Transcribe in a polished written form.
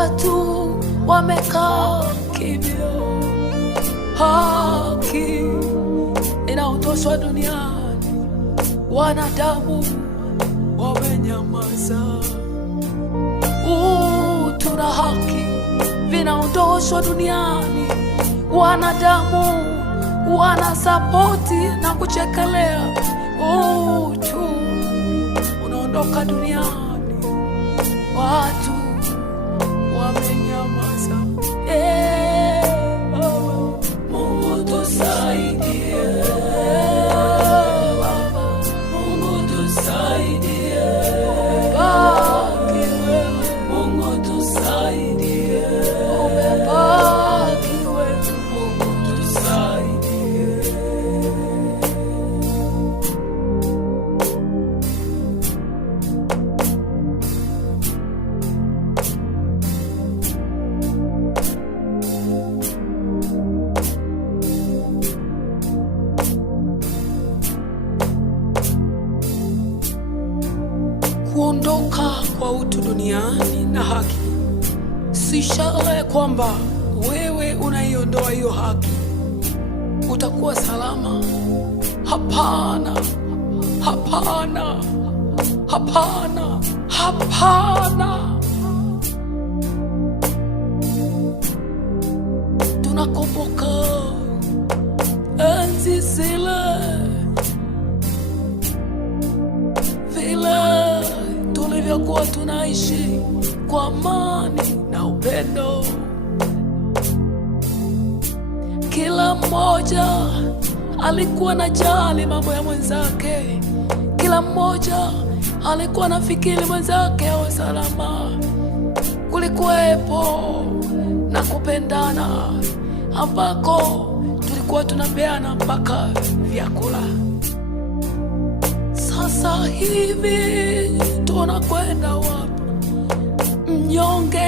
watu wamekaa kimya. Haki inaondoshwa duniani, wanadamu wamenyamaza. Utu na haki vinaondoshwa duniani, wanadamu wanasapoti na kuchekelea. Utu unaondoka duniani, watu wamenyamaza. Mungu tusaidie, Mungu tusaidie, Mungu tusaidie, umebaki wewe, Mungu tusaidie. Kuondoka kwa utu duniani na haki si ishara ya kwamba wewe unaiondoa hiyo haki utakuwa salama. Hapana, hapana, hapana, hapana. Tunakumbuka enzi zile, vile tulivyokuwa tunaishi kwa amani na upendo. Kila mmoja alikuwa anajali mambo ya mwenzake, kila mmoja alikuwa anafikiri mwenzake awe salama. Kulikuwepo na kupendana ambako tulikuwa tunapeana mpaka vyakula. Sasa hivi tunakwenda wapi? Mnyonge